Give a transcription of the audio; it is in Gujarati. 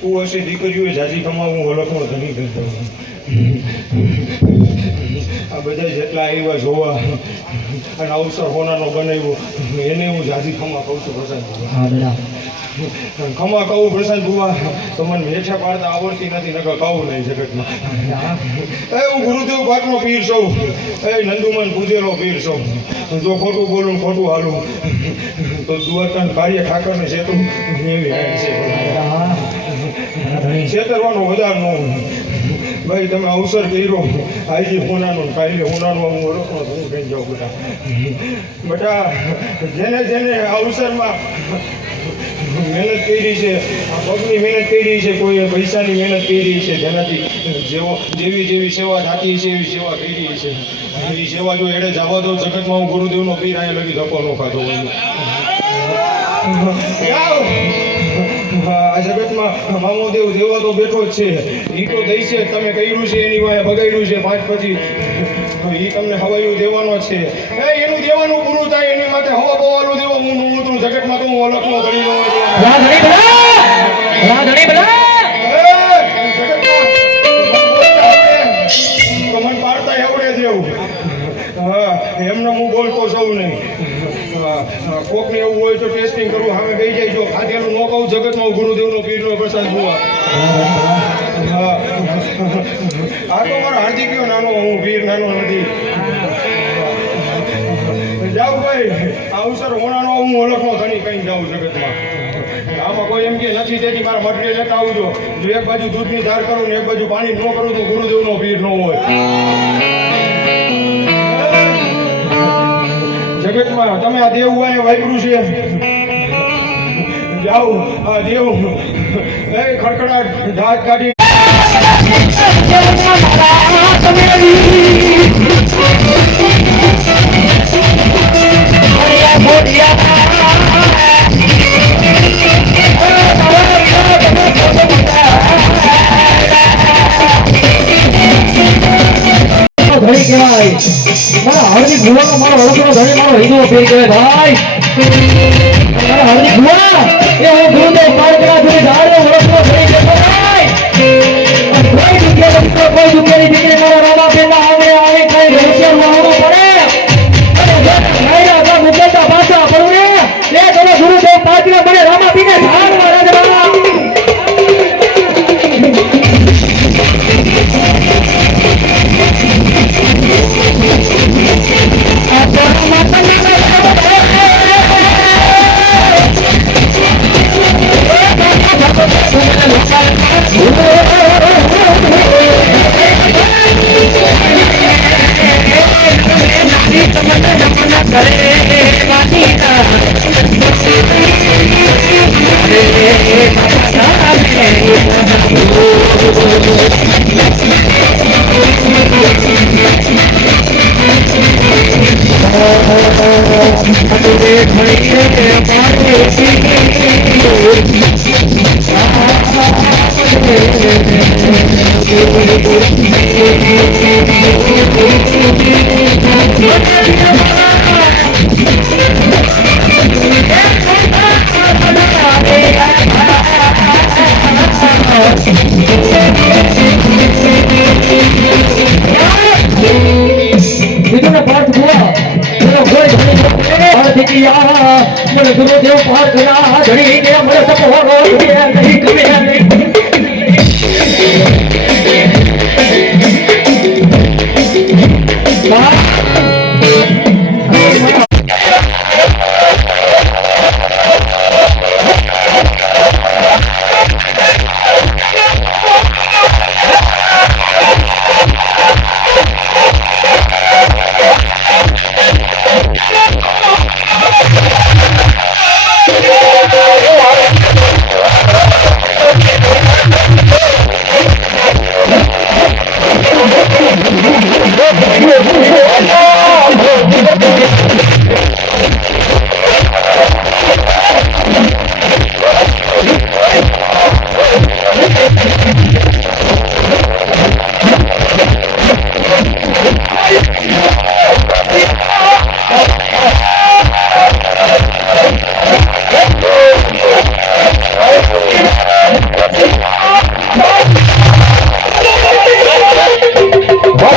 કુવાસી દીકરીઓ જાજી કમાવું ઓળખનો ધણી કરતો આ બધા જેટલા આવ્યા જોવા અને અવસર હોનાનો બનાવ્યો એને હું જાજી ખમા કહું છું પ્રશાંત ખમા કહું પ્રશાંત બુવા તો મને મેઠા પાડતા આવડતી નથી નકર કહું નહીં જગતમાં હું ગુરુદેવ પાટનો પીર છું નંદુમન પૂજેલો પીર છું જો ખોટું બોલું ખોટું હાલું તો દ્વારકા કાર્ય ઠાકરને સેતું એવી હાલ છે છેતરવાનો વધારે ન ભાઈ તમે અવસર કર્યો આજે હોનાનો કાલે હોનાનો હું ઓળખનો હું કહી જાઉં બેટા જેને જેને અવસરમાં મહેનત કરી છે પગની મહેનત કરી છે કોઈએ પૈસાની મહેનત કરી છે જેનાથી જેવી સેવા થતી છે એવી સેવા કરી છે એ સેવા જો એડે જવા દો જગતમાં હું ગુરુદેવનો પીર અહીંયા લગી ધક્કો ન ખાતો આ જગતમાં મામોદેવ દેવા તો બેઠો જ છે એ તો દઈ છે તમે કર્યું છે એની વાય બગાડ્યું છે પાંચ પછી તો એ તમને હવાયું દેવાનો છે એનું દેવાનું પૂરું થાય એની માટે હવા બવાનું દેવા હું જગતમાં તો હું ઓળખનો ધણી મન પાડતા એવડે દેવું હા એમને હું બોલતો સૌ નહીં કોકને એવું હોય તો ટેસ્ટિંગ કરવું સામે ગઈ જાય જો ખાધેલું ન કહું જગતમાં ગુરુદેવનો પીરનો પ્રસાદ જોવા હા આ તો મારો હાર્દિકનો નાનો હું પીર નાનો નથી જાઉં ભાઈ અવસર હોનાનો હું ઓળખનો ધણી કઈ જાઉં જગતમાં આમાં કોઈ એમ કે નથી તેથી મારા મટીરિયલ લેતા આવજો જો એક બાજુ દૂધની ધાર કરું ને એક બાજુ પાણી ન કરું તો ગુરુદેવનો પીર ન હોય જગતમાં તમે આ દેવ હોય વાપર્યું છે જાઓ આ દેવ ખડખડાટ દાંત કાઢી ધણી કહેવાય મારા હળની ભુવાનો મારો વળકનો ધણી મારો હિન્દુ પીર કહેવાય ભાઈ મારા હળની ભુવા એ હું ગુરુદેવ પારકરા જોઈ ધારે વળકનો ધણી કહેવાય કોઈ દુખેની દીકરી મારા રામાબેનના આંગણે આવી કઈ રહીશેરમાં આવવું પડે અને નાયરા મુકેતા પાછા પડવે એ તમે ગુરુદેવ પારકરા મને રામાબીને ધારમાં રાજવા ગુરુદેવ પાર ઘણા ધણી મને